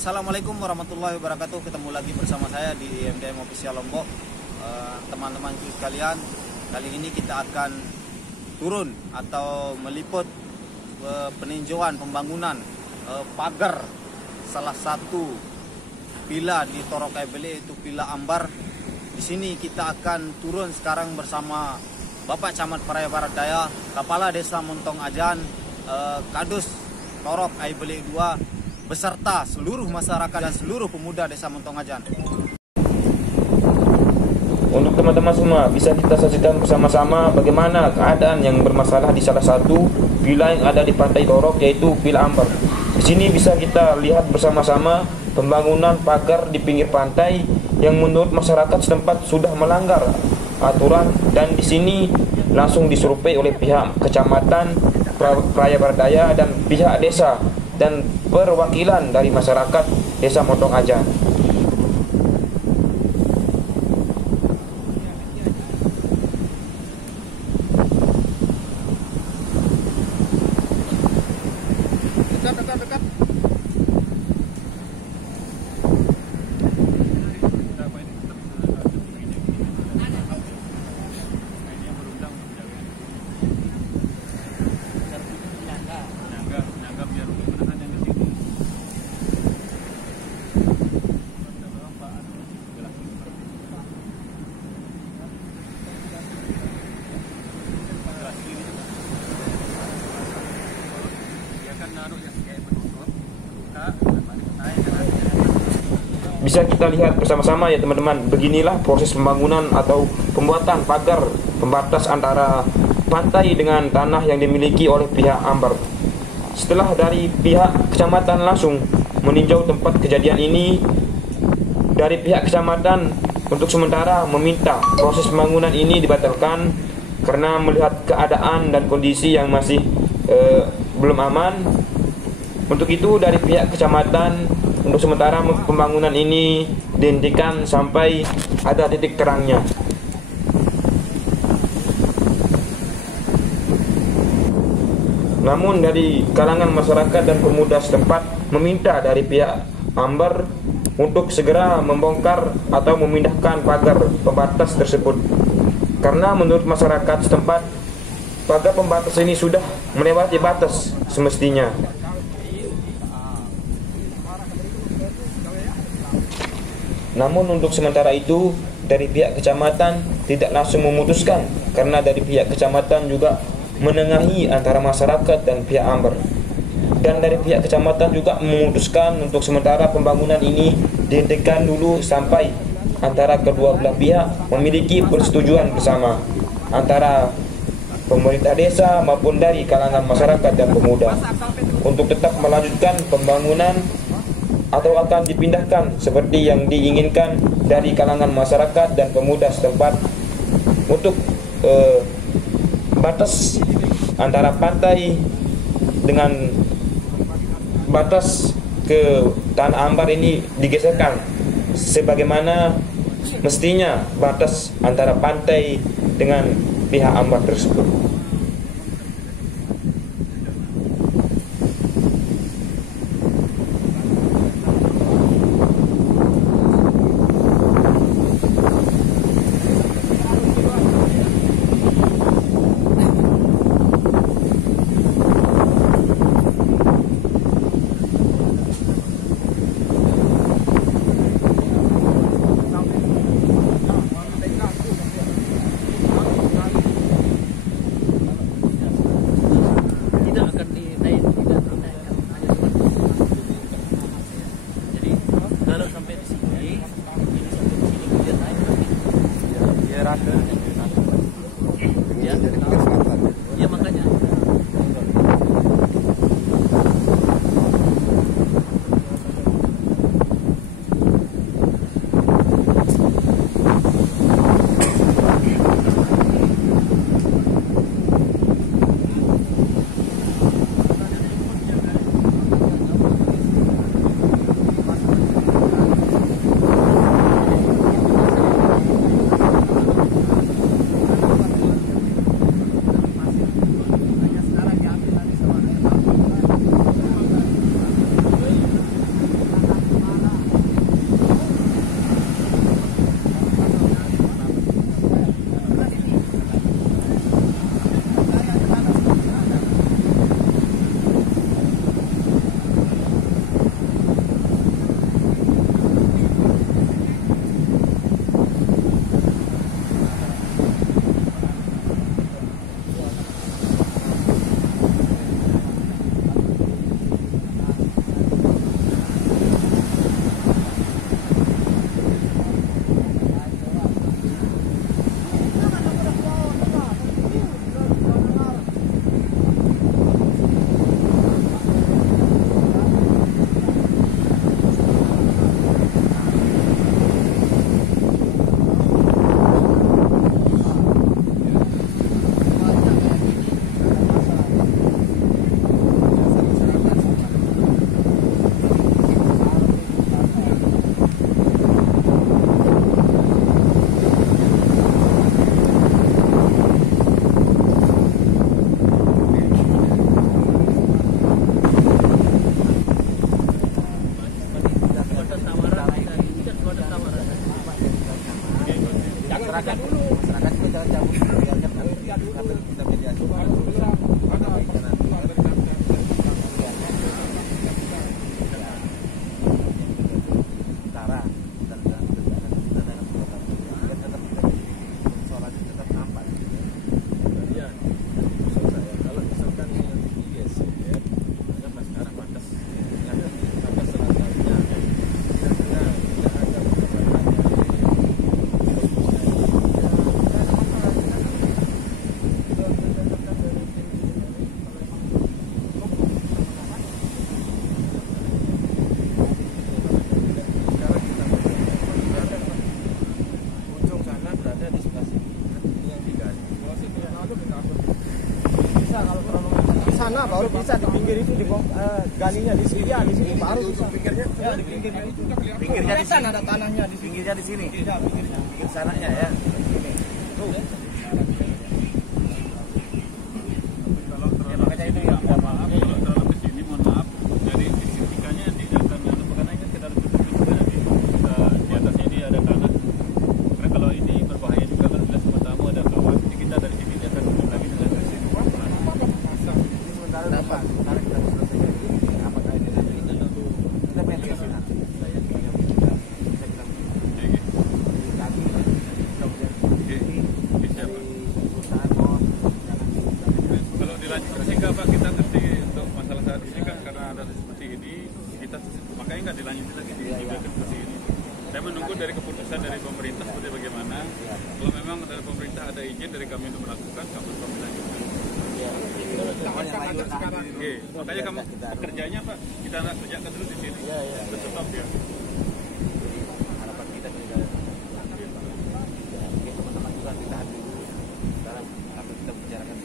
Assalamualaikum warahmatullahi wabarakatuh. Ketemu lagi bersama saya di IMDM Official Lombok. Teman-teman sekalian, kali ini kita akan turun atau meliput peninjauan pembangunan pagar salah satu villa di Torokai Bele, itu Villa Ambar. Di sini kita akan turun sekarang bersama Bapak Camat Praia Barat Daya, Kepala Desa Montong Ajan, Kadus Torok Aibele 2, beserta seluruh masyarakat dan seluruh pemuda Desa Montong Ajan. Untuk teman-teman semua, bisa kita saksikan bersama-sama bagaimana keadaan yang bermasalah di salah satu villa yang ada di Pantai Torok, yaitu Villa Ambar. Di sini bisa kita lihat bersama-sama pembangunan pagar di pinggir pantai yang menurut masyarakat setempat sudah melanggar aturan, dan di sini langsung disurvei oleh pihak Kecamatan Praia Barat Daya dan pihak desa dan perwakilan dari masyarakat Desa Montong Ajan. Dekat. Bisa kita lihat bersama-sama ya teman-teman, beginilah proses pembangunan atau pembuatan pagar pembatas antara pantai dengan tanah yang dimiliki oleh pihak Ambar. Setelah dari pihak kecamatan langsung meninjau tempat kejadian ini, dari pihak kecamatan untuk sementara meminta proses pembangunan ini dibatalkan karena melihat keadaan dan kondisi yang masih belum aman. Untuk itu dari pihak kecamatan untuk sementara pembangunan ini dihentikan sampai ada titik terangnya. Namun dari kalangan masyarakat dan pemuda setempat meminta dari pihak Ambar untuk segera membongkar atau memindahkan pagar pembatas tersebut, karena menurut masyarakat setempat pagar pembatas ini sudah melewati batas semestinya. Namun untuk sementara itu dari pihak kecamatan tidak langsung memutuskan, karena dari pihak kecamatan juga menengahi antara masyarakat dan pihak Ambar. Dan dari pihak kecamatan juga memutuskan untuk sementara pembangunan ini dihentikan dulu sampai antara kedua belah pihak memiliki persetujuan bersama antara pemerintah desa maupun dari kalangan masyarakat dan pemuda untuk tetap melanjutkan pembangunan atau akan dipindahkan seperti yang diinginkan dari kalangan masyarakat dan pemuda setempat untuk batas antara pantai dengan batas ke Tanah Ambar ini digeserkan sebagaimana mestinya batas antara pantai dengan pihak Ambar tersebut. Ya makanya. Masyarakat dulu. Masyarakat juga jangan cabut, biarkan kami kita mediasi. Sana baru bisa di pinggir itu galinya di sini, di sini baru bisa. Pinggirnya, ya di pinggirnya itu. Pinggirnya di sana ada tanahnya di pinggirnya di sini. Iya, pinggirnya. Pinggir sananya ya. Ini. Tuh. Ya, makanya itu ya. Maaf kalau terlalu ke sini, mohon maaf. Dari fisikanya tidak akan karena ini kita harus betul-betul nanti di atasnya ini ada tanah. Karena kalau ini berbahaya juga kalau jelas sama tamu ada kawat. Jadi kita dari sini dia akan turun lagi dengan kenapa? Karena kita selesaikan ini, apakah ini nanti kita pengen ke sana. Saya bilang kalau dilanjutkan sih enggak Pak, kita nanti untuk masalah saat ini kan karena ada seperti ini kita makanya nggak dilanjutin lagi di seperti ini. Saya menunggu dari keputusan dari pemerintah seperti bagaimana. Kalau memang dari pemerintah ada izin dari kami untuk melakukan, kami lanjutkan. Oke, makanya kamu kerjanya Pak, kita nak kerjakan dulu di sini. Tetap ya. Harapan kita juga. Oke, teman-teman juga ditahan dulu. Sekarang kami kita bicarakan.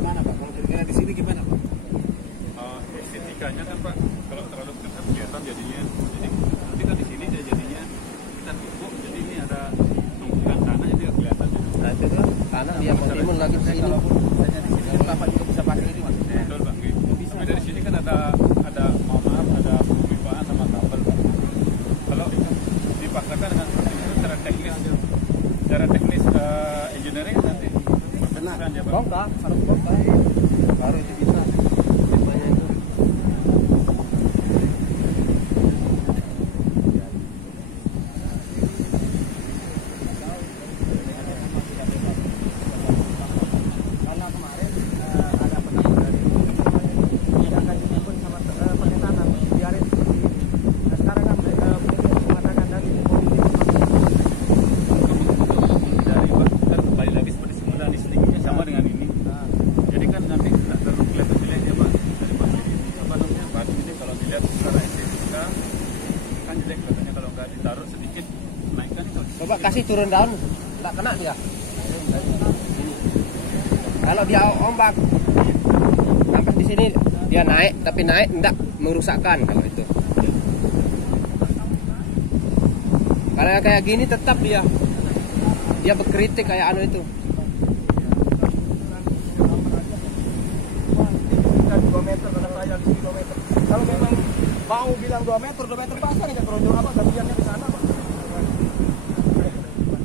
Gimana Pak? Kalau kira-kira di sini gimana Pak? Estetikanya kan Pak, kalau terlalu kelihatan jadinya, jadi nanti kan di sini jadinya kita tutup, jadi ini ada tumpukan tanah jadi nggak kelihatan. Nah itu kan tanah dia timun lagi di sini. Kalau misalnya di sini Bapak juga bisa pakai ini maksudnya. Betul Pak. Tapi dari sini kan ada mohon maaf ada pemipaan sama kabel Pak. Kalau dipaksakan dengan seperti itu secara teknis engineering nanti benar. Bongkar, harus bongkar. Baru itu bisa. Coba kasih turun daun, nggak kena dia. Kalau dia ombak sampai di sini dia naik, tapi naik enggak merusakkan kalau itu. Karena kayak gini tetap dia berkritik kayak anu itu. 2 meter karena saya 2 meter. Kalau memang mau bilang 2 meter pasang aja keronjol apa bagiannya ke sana Pak.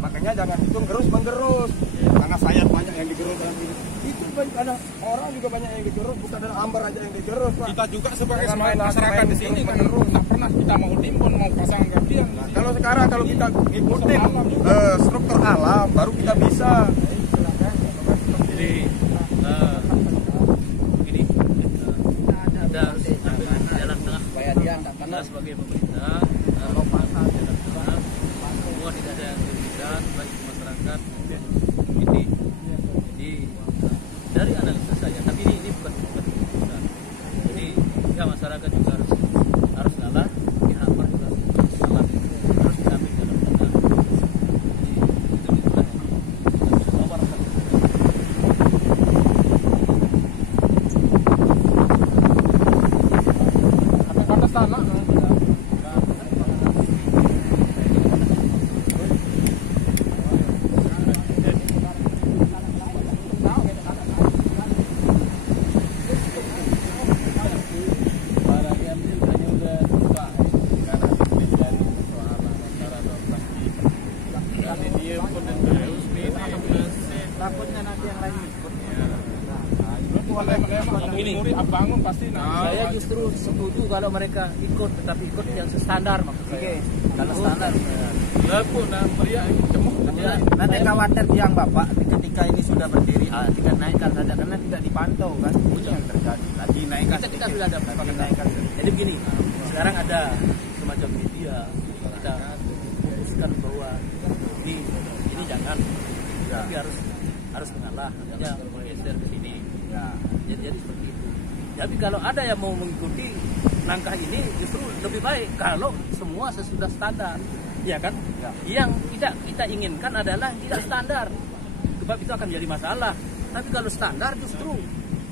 Makanya jangan hitung mengerus. Karena saya banyak yang digerus dalam ini. Itu karena orang juga banyak yang digerus, bukan ada ambar aja yang digerus Pak. Kita juga sebagai masyarakat di sini kan nggak pernah kita mau timbun mau pasang gabian. Nah, kalau sekarang kalau kita ngikutin struktur alam baru kita bisa. Jadi ini ada jalan tengah supaya dia tidak sebagai pemerintah kalau pasal jalan tengah semua tidak ada yang dirugikan bagi masyarakat ini. Jadi dari analisa saya, tapi ini bukan keputusan. Jadi ya masyarakat juga harus ngalah, pihak apa juga harus salah, harus diambil dalam tengah. Jadi itu itulah nomor satu. Kata tanah Ini abangun pasti. Saya justru setuju kalau mereka ikut, tetapi ikut yang standar maksud saya. Kalau standar. Nanti khawatir yang Bapak ketika ini sudah berdiri, kita naikkan saja karena tidak dipantau kan. Ini yang terjadi. Lagi naikkan. Kita sudah ada naikkan. Jadi begini, sekarang ada semacam media kita putuskan bahwa ini jangan, tapi harus mengalah, hanya menggeser ke sini. Ya, jadi seperti itu. Tapi kalau ada yang mau mengikuti langkah ini, justru lebih baik kalau semua sesudah standar, ya kan? Ya. Yang tidak kita inginkan adalah tidak standar, sebab itu akan jadi masalah. Tapi kalau standar justru,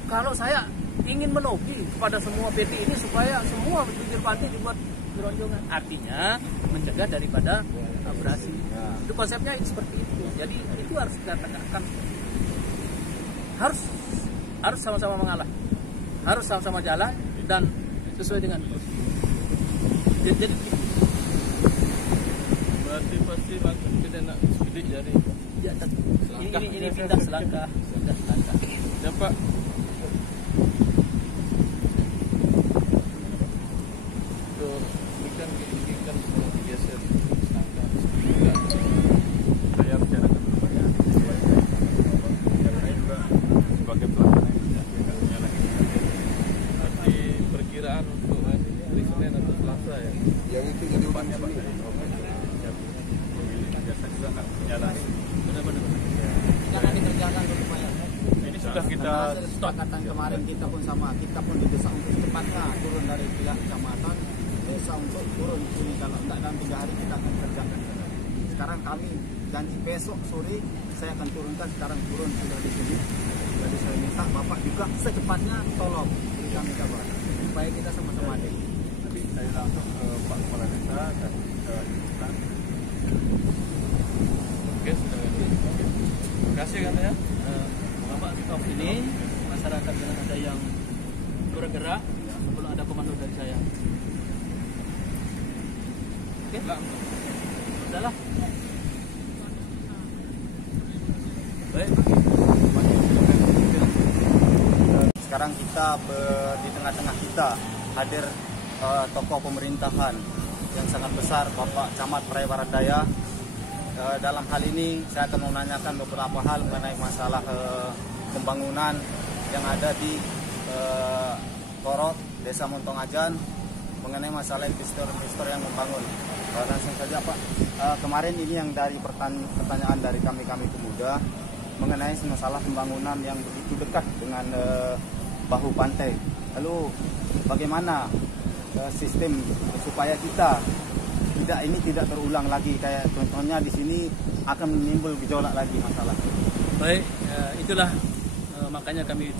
kalau saya ingin melobi kepada semua PT ini supaya semua bibir pantai dibuat geronjongan, artinya mencegah daripada abrasi. Ya. Itu konsepnya seperti itu. Jadi itu harus kita tegakkan. Harus sama-sama mengalah, harus sama-sama jalan dan sesuai dengan prosedur. Jadi berarti pasti kita nak sedikit jadi. Ya, ini pindah selangkah. Ya Pak. Ini kan digeser selangkah. Saya bicarakan supaya juga sebagai pelaksana berarti perkiraan untuk hari Senin atau Selasa ya. Yang itu jadi depannya Pak. Biasa juga nggak jalan. Benar-benar. Jangan dikerjakan supaya. Ini sudah kita Kesepakatan kemarin kita pun didesak untuk secepatnya turun dari pihak kecamatan, desa untuk turun di sini. Kalau tidak dalam 3 hari kita akan kerjakan. Sekarang kami janji besok sore saya akan turunkan, sekarang turun sudah di sini. Jadi saya minta Bapak juga secepatnya tolong beri kami kabar supaya kita sama-sama ada. Nanti saya langsung ke Pak Kepala Desa dan ke Insan. Oke, sudah ganti. Terima kasih katanya. Bapak stop ini, masyarakat jangan ada yang bergerak sebelum ada komando dari saya. Oke? Udahlah. Baik. Sekarang kita di tengah-tengah kita hadir tokoh pemerintahan yang sangat besar, Bapak Camat Prayawaradaya. Dalam hal ini saya akan menanyakan beberapa hal mengenai masalah pembangunan yang ada di Torok, Desa Montongajan, mengenai masalah investor yang membangun. Langsung saja Pak, kemarin ini yang dari pertanyaan dari kami pemuda mengenai masalah pembangunan yang begitu dekat dengan bahu pantai. Lalu bagaimana sistem supaya kita tidak terulang lagi, kayak contohnya di sini akan menimbul gejolak lagi masalah. Baik, itulah makanya kami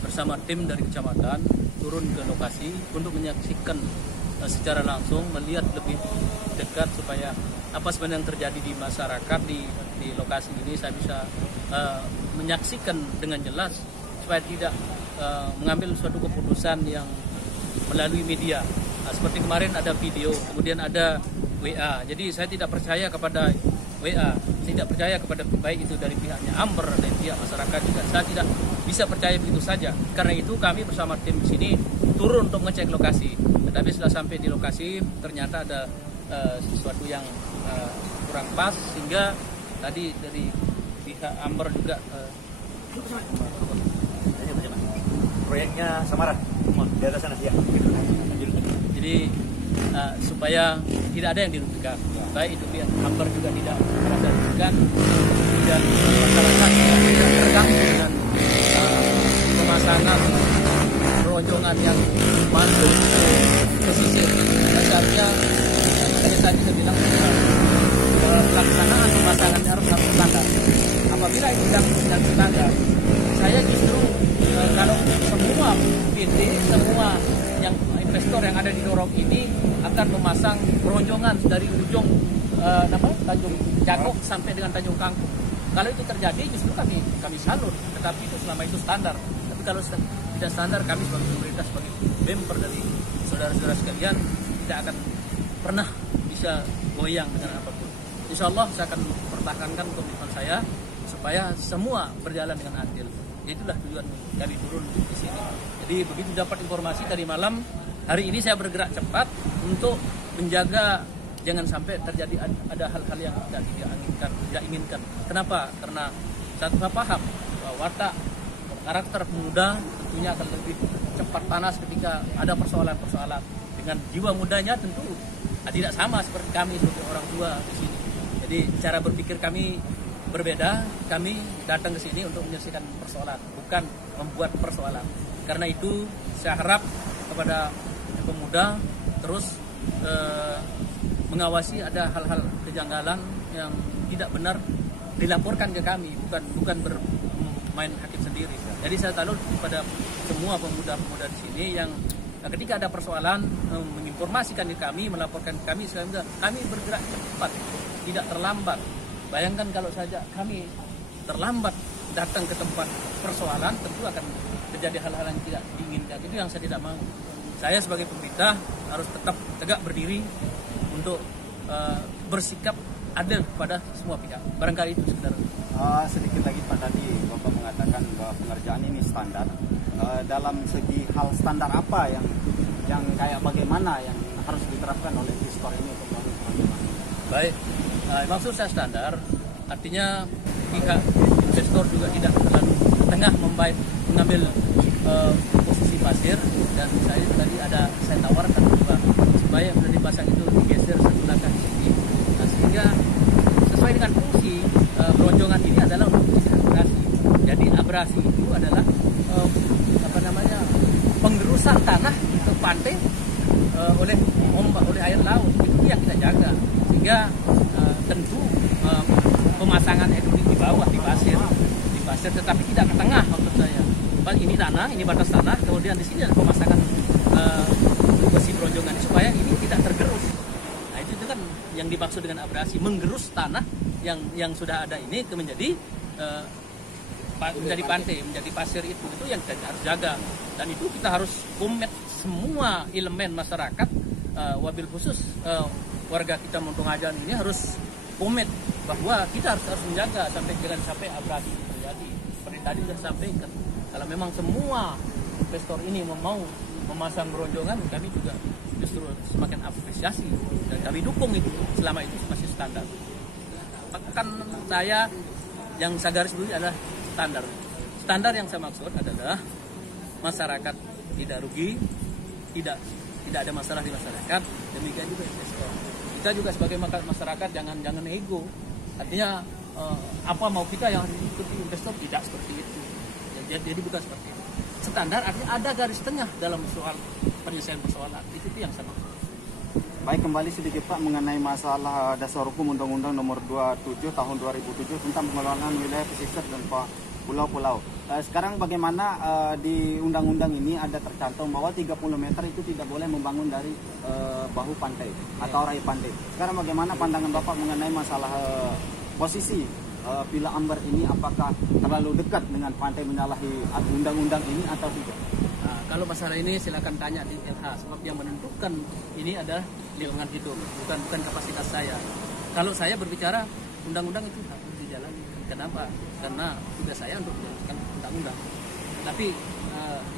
bersama tim dari kecamatan turun ke lokasi untuk menyaksikan secara langsung, melihat lebih dekat supaya apa sebenarnya yang terjadi di masyarakat di lokasi ini saya bisa menyaksikan dengan jelas supaya tidak mengambil suatu keputusan yang melalui media. Seperti kemarin ada video, kemudian ada WA. Jadi saya tidak percaya kepada WA, tidak percaya kepada baik itu dari pihaknya Amber dan pihak masyarakat juga. Saya tidak bisa percaya begitu saja. Karena itu kami bersama tim di sini turun untuk mengecek lokasi. Tetapi setelah sampai di lokasi ternyata ada sesuatu yang kurang pas, sehingga tadi dari pihak Amber juga Proyeknya Samaran di atas sana ya. Jadi supaya tidak ada yang dirugikan, baik itu pihak Amber juga tidak merasa dirugikan, dan masyarakat tidak terganggu dengan pemasangan ronjongan yang masuk pesisir. Seharusnya makanya tadi saya bilang pelaksanaan pemasangannya harus standar. Apabila itu tidak standar, saya justru kalau semua PT, semua yang investor yang ada di Dorong ini akan memasang ronjongan dari ujung Tanjung Jakok sampai dengan Tanjung Kangkung. Kalau itu terjadi justru kami salut, tetapi itu selama itu standar. Tapi kalau tidak standar, kami sebagai pemerintah, sebagai member dari saudara-saudara sekalian tidak akan pernah bisa goyang dengan apapun. Insya Allah saya akan pertahankan komitmen saya supaya semua berjalan dengan adil. Itulah tujuan kami turun di sini. Jadi begitu dapat informasi tadi malam, hari ini saya bergerak cepat untuk menjaga jangan sampai terjadi ada hal-hal yang tidak inginkan. Kenapa? Karena saya paham bahwa watak karakter pemuda tentunya akan lebih cepat panas ketika ada persoalan-persoalan. Dengan jiwa mudanya tentu tidak sama seperti kami sebagai orang tua di sini. Jadi cara berpikir kami berbeda. Kami datang ke sini untuk menyelesaikan persoalan, bukan membuat persoalan. Karena itu saya harap kepada pemuda terus mengawasi ada hal-hal kejanggalan yang tidak benar dilaporkan ke kami, bukan bermain hakim sendiri. Jadi saya tahu kepada semua pemuda-pemuda di sini yang ketika ada persoalan menginformasikan ke kami, melaporkan ke kami, sehingga kami bergerak cepat, tidak terlambat. Bayangkan kalau saja kami terlambat datang ke tempat persoalan, tentu akan terjadi hal-hal yang tidak diinginkan. Itu yang saya tidak mau. Saya sebagai pemerintah harus tetap tegak berdiri untuk bersikap adil pada semua pihak. Barangkali itu sekedar. Sedikit lagi Pak, tadi Bapak mengatakan bahwa pengerjaan ini standar. Dalam segi hal standar apa yang kayak bagaimana yang harus diterapkan oleh investor ini untuk membangun pengerjaan? Baik, maksud saya standar, artinya pihak investor juga tidak terlalu tengah mengambil posisi pasir, dan saya tadi saya tawarkan juga supaya yang sudah dipasang itu digeser satu langkah di sini, nah, sehingga sesuai dengan fungsi beronjongan ini adalah untuk mencegah abrasi. Jadi abrasi itu adalah penggerusan tanah ke pantai oleh ombak, oleh air laut. Itu yang kita jaga, sehingga tentu pemasangan itu di bawah di pasir, tetapi tidak ke tengah. Maksud saya, ini tanah, ini batas tanah, kemudian di sini ada pemasangan besi beronjongan supaya ini tidak tergerus. Nah itu kan yang dimaksud dengan abrasi, menggerus tanah yang sudah ada ini menjadi pantai, menjadi pasir. Itu yang kita harus jaga, dan itu kita harus komit semua elemen masyarakat, wabil khusus warga kita Montongajaan ini harus komit bahwa kita harus menjaga jangan sampai abrasi itu terjadi. Seperti tadi sudah sampaikan, kalau memang semua investor ini mau memasang beronjongan, kami juga justru semakin apresiasi dan kami dukung itu selama itu masih standar. Kan saya yang saya garis bawahi adalah standar. Standar yang saya maksud adalah masyarakat tidak rugi, tidak ada masalah di masyarakat, demikian juga investor. Kita juga sebagai masyarakat jangan ego. Artinya apa mau kita yang harus diikuti investor, tidak seperti itu. Jadi bukan seperti itu. Standar artinya ada garis tengah dalam soal penyelesaian persoalan. Itu yang saya maksud. Baik, kembali sedikit Pak mengenai masalah dasar hukum Undang-Undang Nomor 27 Tahun 2007 tentang pengelolaan wilayah pesisir dan pulau-pulau. Sekarang bagaimana di undang-undang ini ada tercantum bahwa 30 meter itu tidak boleh membangun dari bahu pantai atau rai pantai. Sekarang bagaimana pandangan Bapak mengenai masalah posisi Villa Amber ini, apakah terlalu dekat dengan pantai menyalahi undang-undang ini atau tidak? Nah, kalau masalah ini silakan tanya di LH, sebab yang menentukan ini adalah lingkungan hidup, bukan kapasitas saya. Kalau saya berbicara undang-undang itu harus dijalani. Kenapa? Karena tugas saya untuk menjalankan undang-undang. Tapi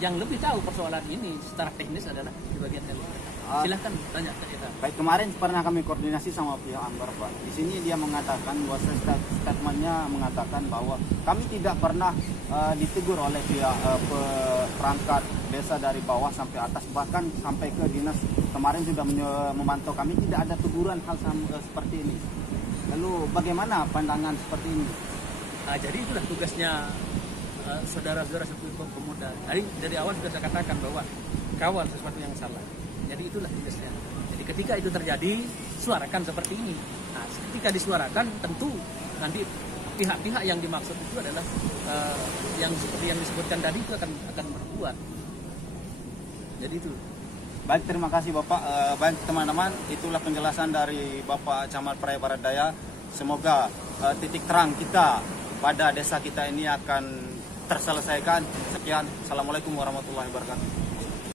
yang lebih tahu persoalan ini secara teknis adalah di bagian LH. Silahkan tanya ke kita. Baik, kemarin pernah kami koordinasi sama pihak Amber Pak. Di sini dia mengatakan bahwa statementnya mengatakan bahwa kami tidak pernah ditegur oleh pihak perangkat desa dari bawah sampai atas, bahkan sampai ke dinas kemarin sudah memantau kami, tidak ada teguran hal seperti ini. Lalu bagaimana pandangan seperti ini? Nah, jadi itulah tugasnya saudara-saudara sepupu pemuda. Dari awal sudah saya katakan bahwa kawal sesuatu yang salah. Jadi itulah tugasnya. Jadi ketika itu terjadi, suarakan seperti ini. Nah, ketika disuarakan, tentu nanti pihak-pihak yang dimaksud itu adalah yang seperti yang disebutkan tadi itu akan berbuat. Jadi itu. Baik, terima kasih Bapak. Baik teman-teman, itulah penjelasan dari Bapak Camat Praia Barat Daya. Semoga titik terang kita pada desa kita ini akan terselesaikan. Sekian, Assalamualaikum warahmatullahi wabarakatuh.